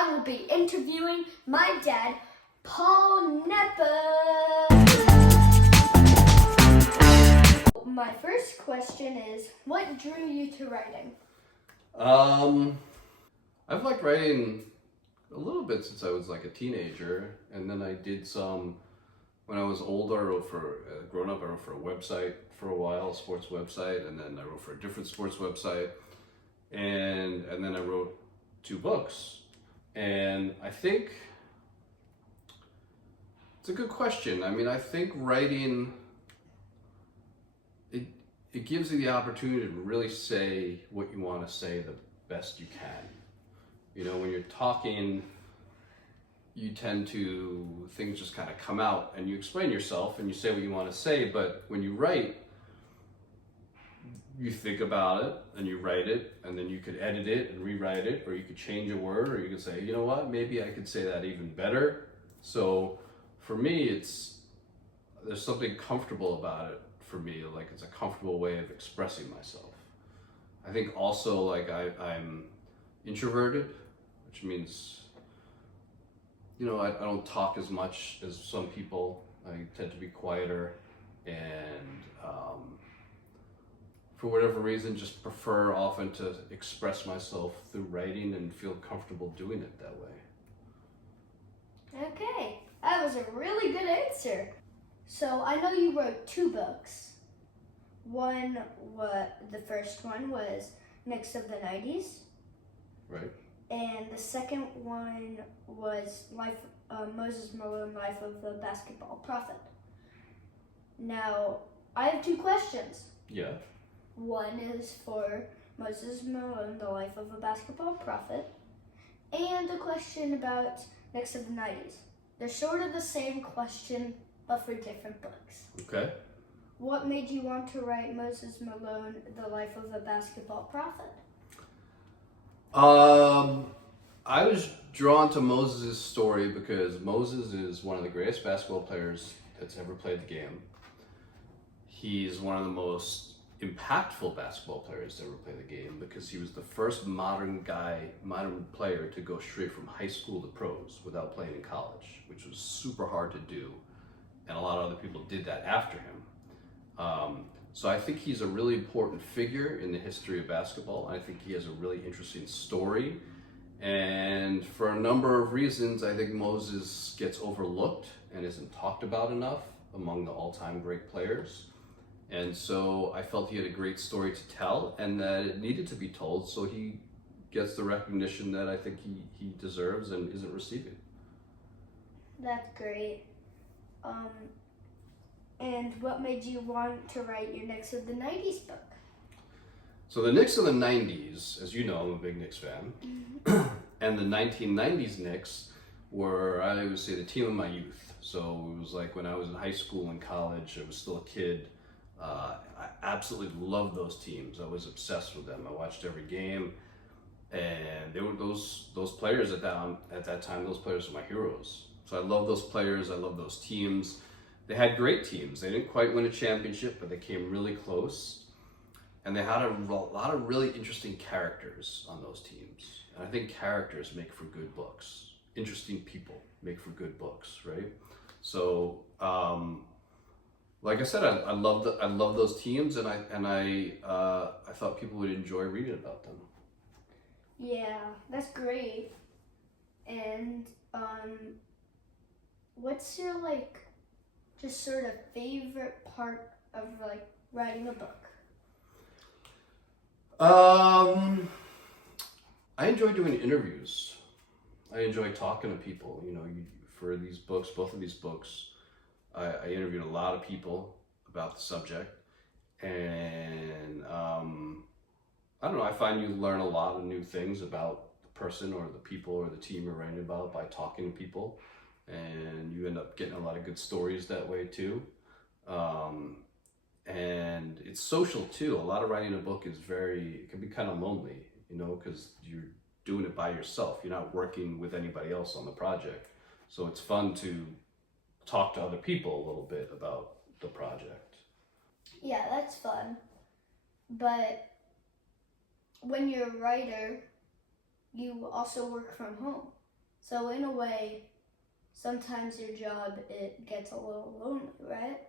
I will be interviewing my dad, Paul Knepper. My first question is, what drew you to writing? I've liked writing a little bit since I was like a teenager, and then I did some when I was older. I wrote for growing up. I wrote for a website for a while, a sports website, and then I wrote for a different sports website, and then I wrote 2 books. And I think it's a good question. I mean, I think writing it gives you the opportunity to really say what you want to say the best you can. You know, when you're talking, you tend to, things just kind of come out and you explain yourself and you say what you want to say, but when you write, you think about it and you write it, and then you could edit it and rewrite it, or you could change a word, or you could say, you know what, maybe I could say that even better. So for me, there's something comfortable about it for me, like it's a comfortable way of expressing myself. I think also like I'm introverted, which means, you know, I don't talk as much as some people. I tend to be quieter, and for whatever reason, just prefer often to express myself through writing and feel comfortable doing it that way. Okay, that was a really good answer. So I know you wrote 2 books. The first one was Knicks of the Nineties. Right. And the second one was Moses Malone, Life of the Basketball Prophet. Now, I have 2 questions. Yeah. One is for Moses Malone, The Life of a Basketball Prophet, and a question about Knicks of the Nineties. They're sort of the same question, but for different books. Okay. What made you want to write Moses Malone, The Life of a Basketball Prophet? I was drawn to Moses' story because Moses is one of the greatest basketball players that's ever played the game. He's one of the most impactful basketball players to ever play the game because he was the first modern player to go straight from high school to pros without playing in college, which was super hard to do, and a lot of other people did that after him. So I think he's a really important figure in the history of basketball. I think he has a really interesting story, and for a number of reasons, I think Moses gets overlooked and isn't talked about enough among the all-time great players. And so I felt he had a great story to tell and that it needed to be told, so he gets the recognition that I think he deserves and isn't receiving. That's great. And what made you want to write your Knicks of the 90s book? So the Knicks of the 90s, as you know, I'm a big Knicks fan, and the 1990s Knicks were, I would say, the team of my youth. So it was like when I was in high school and college, I was still a kid. I absolutely loved those teams. I was obsessed with them. I watched every game, and they were those players at that time. Those players were my heroes. So I love those players. I love those teams. They had great teams. They didn't quite win a championship, but they came really close. And they had a lot of really interesting characters on those teams. And I think characters make for good books. Interesting people make for good books, right? So, like I said, I love those teams, and I thought people would enjoy reading about them. Yeah, that's great. And what's your just sort of favorite part of writing a book? I enjoy doing interviews. I enjoy talking to people. You know, for these books, both of these books, I interviewed a lot of people about the subject, and I don't know, I find you learn a lot of new things about the person or the people or the team you're writing about by talking to people, and you end up getting a lot of good stories that way too. And it's social too. A lot of writing a book it can be kind of lonely, you know, because you're doing it by yourself. You're not working with anybody else on the project. So it's fun to talk to other people a little bit about the project. Yeah, that's fun. But when you're a writer, you also work from home. So in a way, sometimes your job, it gets a little lonely, right?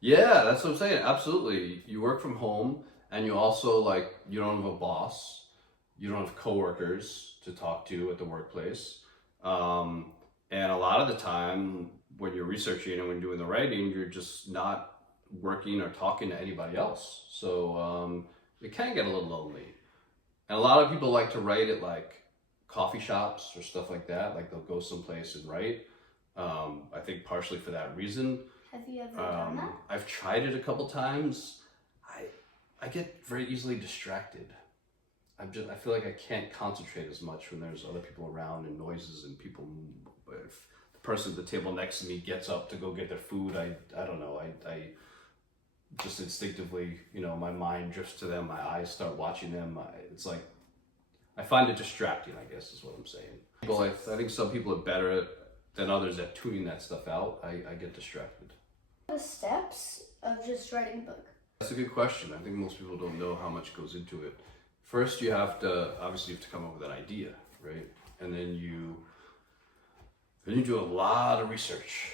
Yeah, that's what I'm saying. Absolutely. You work from home, and you also, like, you don't have a boss, you don't have coworkers to talk to at the workplace. And a lot of the time when you're researching and when doing the writing, you're just not working or talking to anybody else. So it can get a little lonely. And a lot of people like to write at like coffee shops or stuff like that. Like they'll go someplace and write. I think partially for that reason. Have you ever done that? I've tried it a couple times. I get very easily distracted. I feel like I can't concentrate as much when there's other people around and noises and people. If the person at the table next to me gets up to go get their food, I don't know. I just instinctively, my mind drifts to them. My eyes start watching them. It's like I find it distracting, I guess is what I'm saying. I think some people are better than others at tuning that stuff out. I get distracted. The steps of just writing a book. That's a good question. I think most people don't know how much goes into it. First, you have to come up with an idea, right? And then you do a lot of research.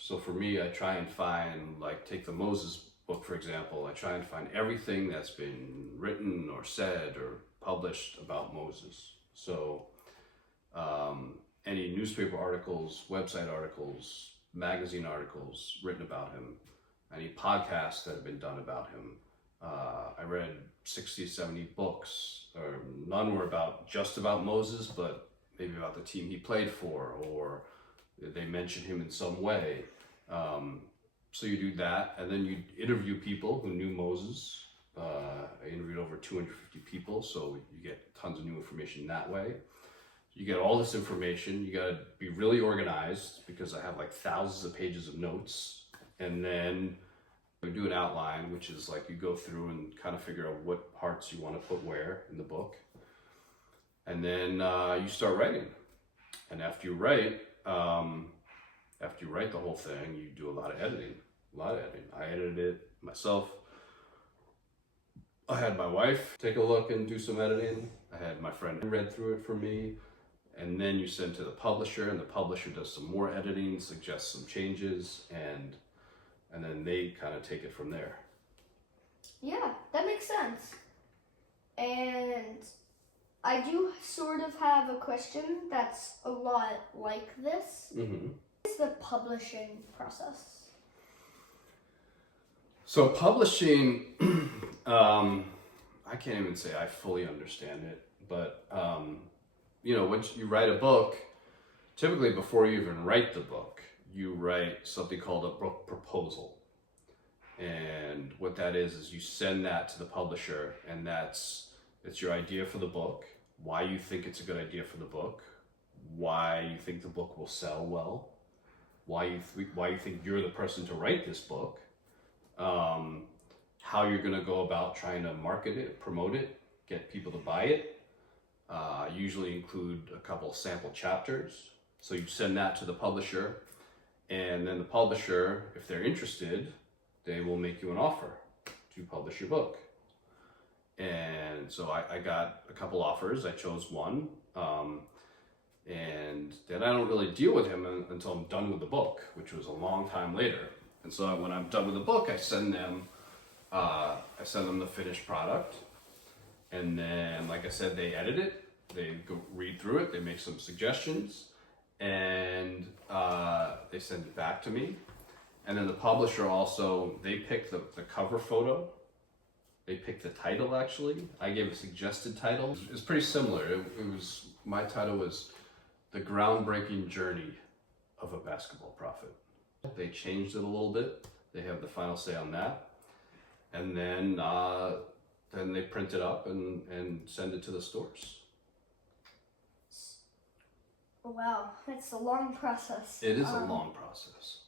So for me, I try and find, take the Moses book, for example. I try and find everything that's been written or said or published about Moses. So any newspaper articles, website articles, magazine articles written about him, any podcasts that have been done about him. I read 60, 70 books, or none were just about Moses, but maybe about the team he played for, or they mention him in some way. So you do that, and then you interview people who knew Moses. I interviewed over 250 people, so you get tons of new information that way. You get all this information. You gotta be really organized because I have thousands of pages of notes, and then we do an outline, which is you go through and kind of figure out what parts you want to put where in the book, and then you start writing. And after you write the whole thing, you do a lot of editing. I edited it myself. I had my wife take a look and do some editing. I had my friend read through it for me. And then you send to the publisher, and the publisher does some more editing, suggests some changes, and then they kind of take it from there. Yeah, that makes sense. And I do sort of have a question that's a lot like this. Mm-hmm. What is the publishing process? So publishing, I can't even say I fully understand it, but once you write a book, typically before you even write the book, you write something called a book proposal. And what that is you send that to the publisher, and it's your idea for the book, why you think it's a good idea for the book, why you think the book will sell well, why you think you're the person to write this book, how you're going to go about trying to market it, promote it, get people to buy it. Usually include a couple sample chapters. So you send that to the publisher, and then the publisher, if they're interested, they will make you an offer to publish your book. And so I got a couple offers. I chose one, and then I don't really deal with him until I'm done with the book, which was a long time later. And so when I'm done with the book, I send them the finished product, and then, like I said, they edit it. They go read through it. They make some suggestions, and they send it back to me. And then the publisher also, they pick the cover photo. They pick the title, actually. I gave a suggested title. It's pretty similar. My title was The Groundbreaking Journey of a Basketball Prophet. They changed it a little bit. They have the final say on that. And then they print it up and send it to the stores. Wow, it's a long process. It is a long process.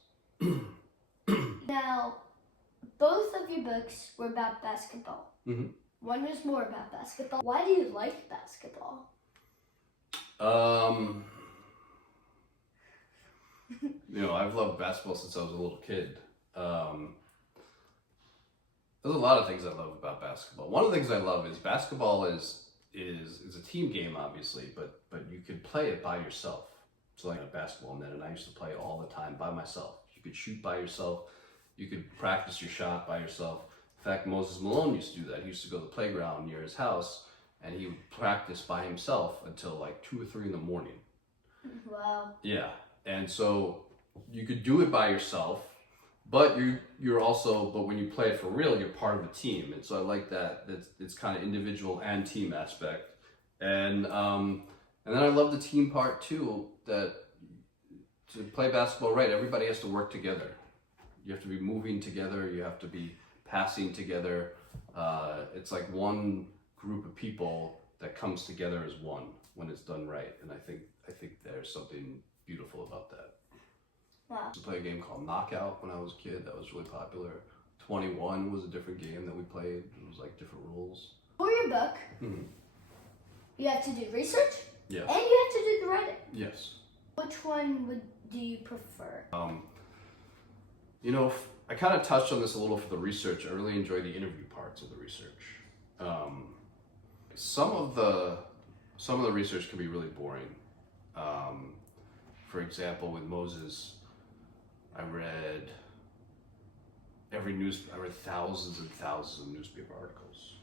Now, both of your books were about basketball. Mm-hmm. One was more about basketball. Why do you like basketball? I've loved basketball since I was a little kid. There's a lot of things I love about basketball. One of the things I love is basketball is a team game, obviously, but you could play it by yourself. So like a basketball net, and I used to play all the time by myself. You could shoot by yourself. You could practice your shot by yourself. In fact, Moses Malone used to do that. He used to go to the playground near his house, and he would practice by himself until like 2 or 3 in the morning. Wow. Yeah, and so you could do it by yourself, but you're also, but when you play it for real, you're part of a team. And so I like that. It's kind of individual and team aspect. And then I love the team part too, that to play basketball right, everybody has to work together. You have to be moving together, you have to be passing together. It's like one group of people that comes together as one when it's done right. And I think there's something beautiful about that. Wow. I used to play a game called Knockout when I was a kid. That was really popular. 21 was a different game that we played. It was like different rules. For your book, you have to do research, Yes. and you have to do the writing. Yes. Which one do you prefer? You know, I kind of touched on this a little for the research. I really enjoy the interview parts of the research. Some of the research can be really boring. For example, with Moses, I read thousands and thousands of newspaper articles,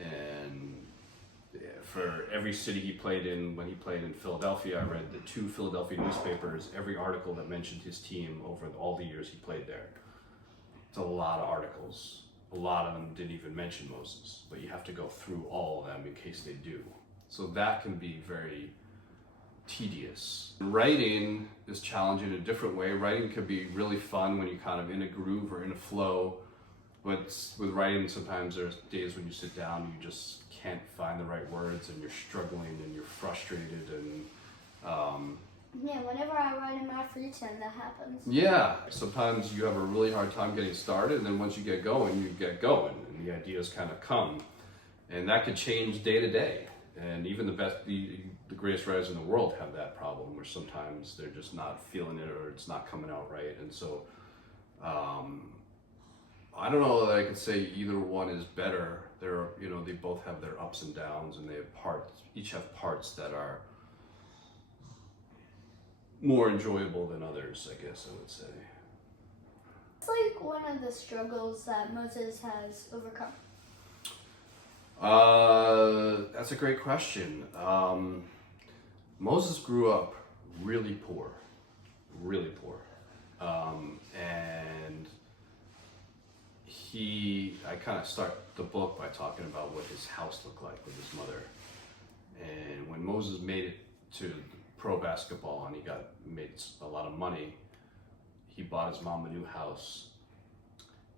and for every city he played in, when he played in Philadelphia, I read the 2 Philadelphia newspapers, every article that mentioned his team over all the years he played there. It's a lot of articles. A lot of them didn't even mention Moses, but you have to go through all of them in case they do. So that can be very tedious. Writing is challenging in a different way. Writing can be really fun when you're kind of in a groove or in a flow. But with writing, sometimes there's days when you sit down and you just can't find the right words, and you're struggling and you're frustrated, and Yeah, whenever I write in my free time, that happens. yeah, sometimes you have a really hard time getting started, and then once you get going, and the ideas kind of come, and that could change day to day. And even the greatest writers in the world have that problem, where sometimes they're just not feeling it, or it's not coming out right. And so I don't know that I could say either one is better. They both have their ups and downs, and each have parts that are more enjoyable than others, I guess I would say. It's like one of the struggles that Moses has overcome. That's a great question. Moses grew up really poor. And I kind of start the book by talking about what his house looked like with his mother. And when Moses made it to pro basketball and he made a lot of money, he bought his mom a new house,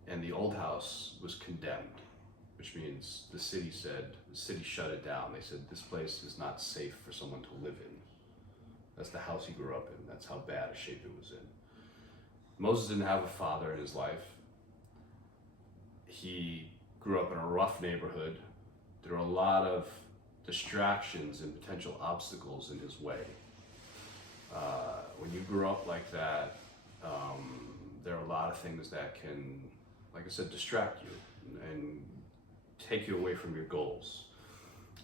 and the old house was condemned, which means the city shut it down. They said, this place is not safe for someone to live in. That's the house he grew up in. That's how bad a shape it was in. Moses didn't have a father in his life. He grew up in a rough neighborhood. There were a lot of distractions and potential obstacles in his way. When you grew up like that, there are a lot of things that can, like I said, distract you and take you away from your goals.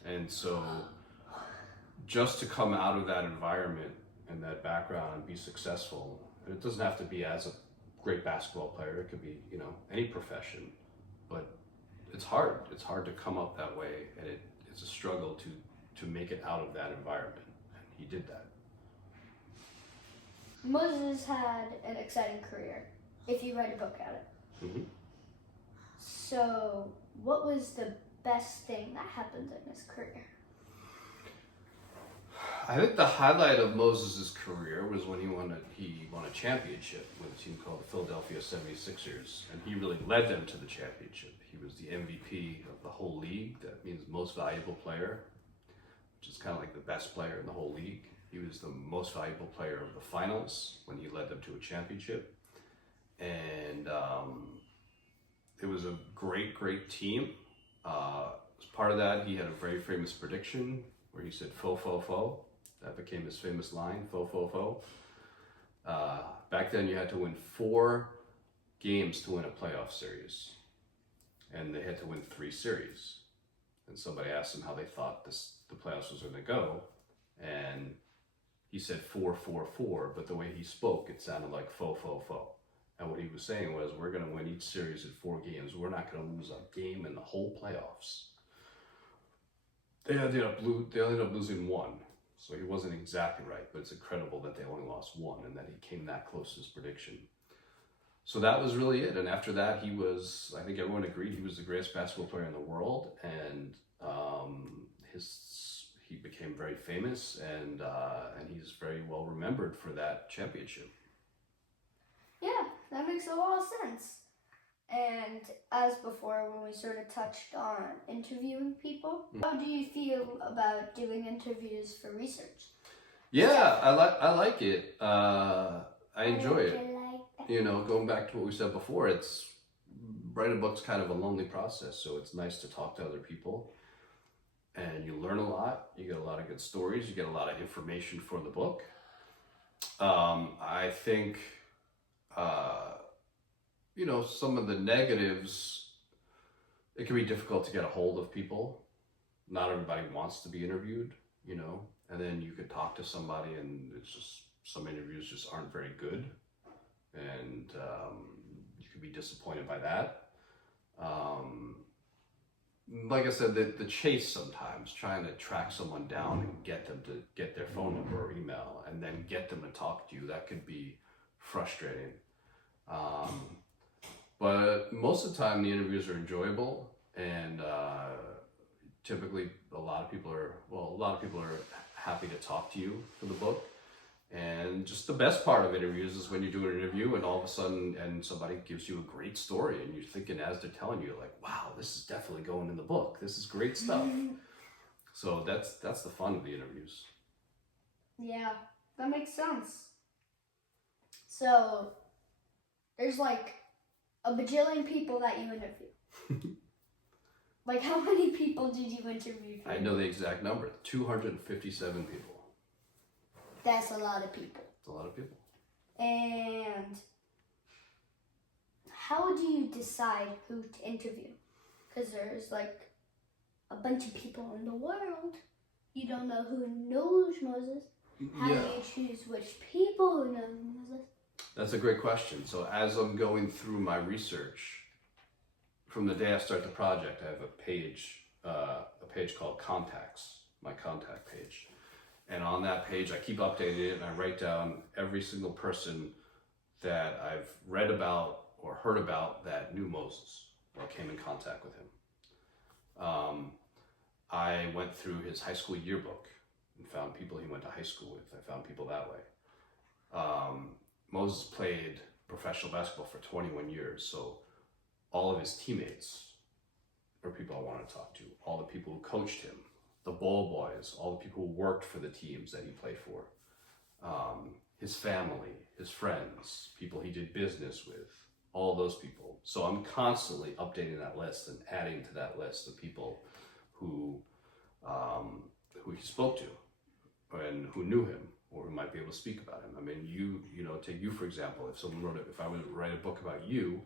And so just to come out of that environment and that background and be successful, and it doesn't have to be as a great basketball player, it could be, any profession, but it's hard. It's hard to come up that way, and it's a struggle to make it out of that environment. And he did that. Moses had an exciting career, if you write a book at it. Mm-hmm. So, what was the best thing that happened in his career? I think the highlight of Moses' career was when he won a championship with a team called the Philadelphia 76ers, and he really led them to the championship. He was the MVP of the whole league. That means most valuable player, which is kind of like the best player in the whole league. He was the most valuable player of the finals when he led them to a championship. And it was a great team. As part of that, he had a very famous prediction where he said, "Fo, fo, fo." That became his famous line, "Fo, fo, fo." Back then, you had to win 4 games to win a playoff series. And they had to win 3 series. And somebody asked him how they thought the playoffs was going to go. And he said 4-4-4, but the way he spoke, it sounded like fo. And what he was saying was, we're going to win each series in 4 games. We're not going to lose a game in the whole playoffs. They ended up losing 1. So he wasn't exactly right, but it's incredible that they only lost 1 and that he came that close to his prediction. So that was really it. And after that, he was, I think everyone agreed, he was the greatest basketball player in the world. And he became very famous, and he's very well remembered for that championship. Yeah, that makes a lot of sense. And as before, when we sort of touched on interviewing people, how do you feel about doing interviews for research? Yeah, I like it. I enjoy it. You know, going back to what we said before, writing a book's kind of a lonely process, so it's nice to talk to other people, and you learn a lot. You get a lot of good stories. You get a lot of information for the book. I think, you know, some of the negatives, it can be difficult to get a hold of people. Not everybody wants to be interviewed, you know, and then you could talk to somebody and it's just, some interviews just aren't very good. And you could be disappointed by that. Like I said, the chase sometimes, trying to track someone down and get them to get their phone number or email and then get them to talk to you, that could be frustrating. But most of the time the interviews are enjoyable, and typically a lot of people are happy to talk to you for the book. And just the best part of interviews is when you do an interview and all of a sudden somebody gives you a great story and you're thinking as they're telling you, like, wow, this is definitely going in the book. This is great stuff. So that's the fun of the interviews. Yeah, that makes sense. So there's like a bajillion people that you interview. Like, how many people did you interview? I know the exact number, 257 people. That's a lot of people. It's a lot of people. And how do you decide who to interview? Because there's like a bunch of people in the world. You don't know who knows Moses. How do you choose which people who know Moses? That's a great question. So as I'm going through my research, from the day I start the project, I have a page called Contacts, my contact page. And on that page, I keep updating it and I write down every single person that I've read about or heard about that knew Moses or came in contact with him. I went through his high school yearbook and found people he went to high school with. I found people that way. Moses played professional basketball for 21 years, so all of his teammates are people I want to talk to. All the people who coached him, the ball boys, all the people who worked for the teams that he played for, his family, his friends, people he did business with, all those people. So I'm constantly updating that list and adding to that list the people who he spoke to and who knew him or who might be able to speak about him. I mean, you know, take you for example. If I would write a book about you,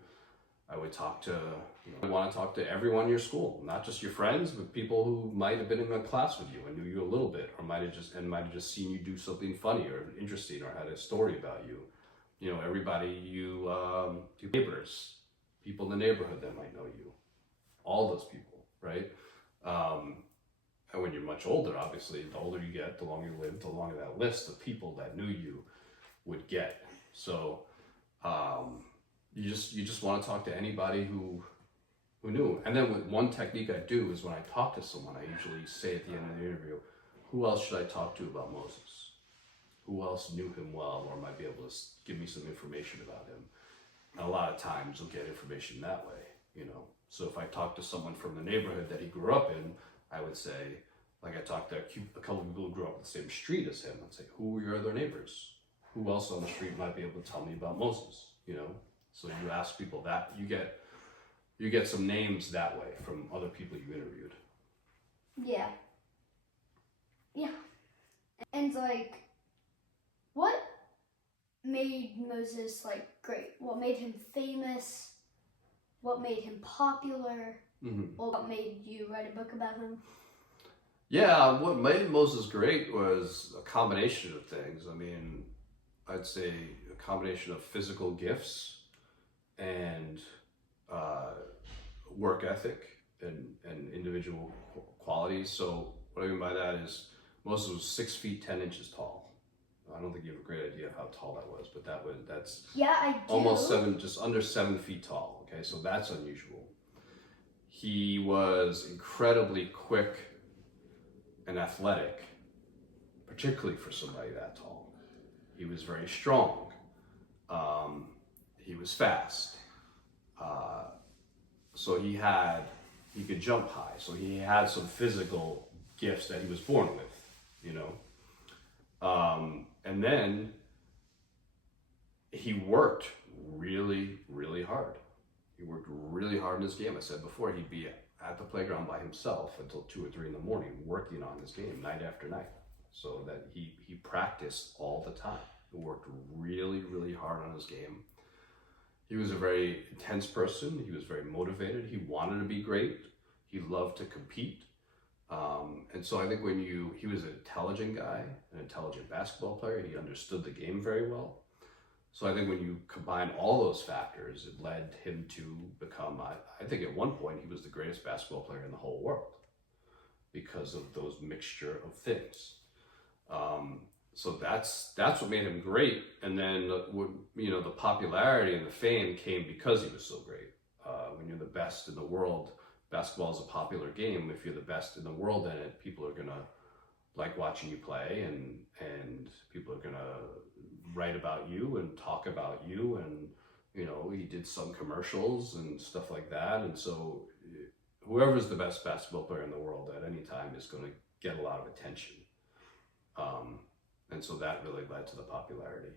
I would I want to talk to everyone in your school, not just your friends, but people who might have been in a class with you and knew you a little bit, or might have just seen you do something funny or interesting, or had a story about you. You know, everybody your neighbors, people in the neighborhood that might know you, all those people, right? And when you're much older, obviously, the older you get, the longer you live, the longer that list of people that knew you would get. So, you just want to talk to anybody who knew. And then one technique I do is when I talk to someone, I usually say at the end of the interview, who else should I talk to about Moses? Who else knew him well or might be able to give me some information about him? And a lot of times you'll get information that way, you know. So if I talk to someone from the neighborhood that he grew up in, I would say, like I talked to a couple of people who grew up on the same street as him, I'd say, who were your other neighbors? Who else on the street might be able to tell me about Moses, you know? So you ask people that, you get some names that way from other people you interviewed. Yeah. Yeah. And like, what made Moses like great? What made him famous? What made him popular? Mm-hmm. What made you write a book about him? Yeah, what made Moses great was a combination of things. I mean, I'd say a combination of physical gifts and work ethic and individual qualities. So what I mean by that is Moses was 6 feet 10 inches tall. I don't think you have a great idea how tall that was, but that's Yeah, I do. almost just under 7 feet tall. Okay, so that's unusual. He was incredibly quick and athletic, particularly for somebody that tall. He was very strong. He was fast. So he could jump high. So he had some physical gifts that he was born with, you know. And then he worked really, really hard. He worked really hard in his game. I said before, he'd be at the playground by himself until 2 or 3 in the morning, working on his game night after night. So that he practiced all the time. He worked really, really hard on his game. He was a very intense person. He was very motivated. He wanted to be great. He loved to compete. And so I think he was an intelligent guy, an intelligent basketball player. He understood the game very well. So I think when you combine all those factors, it led him to become, I think at one point, he was the greatest basketball player in the whole world because of those mixture of things. So that's what made him great. And then, the popularity and the fame came because he was so great. When you're the best in the world, basketball is a popular game. If you're the best in the world in it, people are gonna like watching you play, and people are gonna write about you and talk about you. And he did some commercials and stuff like that. And so whoever's the best basketball player in the world at any time is going to get a lot of attention. And so that really led to the popularity.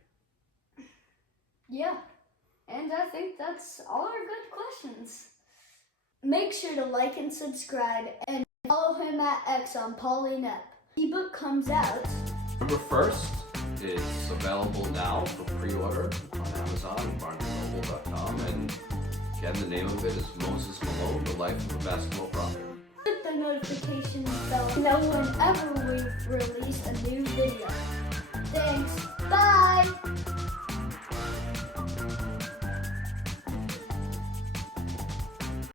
Yeah, and I think that's all our good questions. Make sure to like and subscribe and follow him at X on Paul Knepper. Ebook comes out November 1st. It's available now for pre-order on Amazon and BarnesandNoble.com. And again, the name of it is Moses Malone, The Life of a Basketball Prophet. Hit the notification bell to know whenever we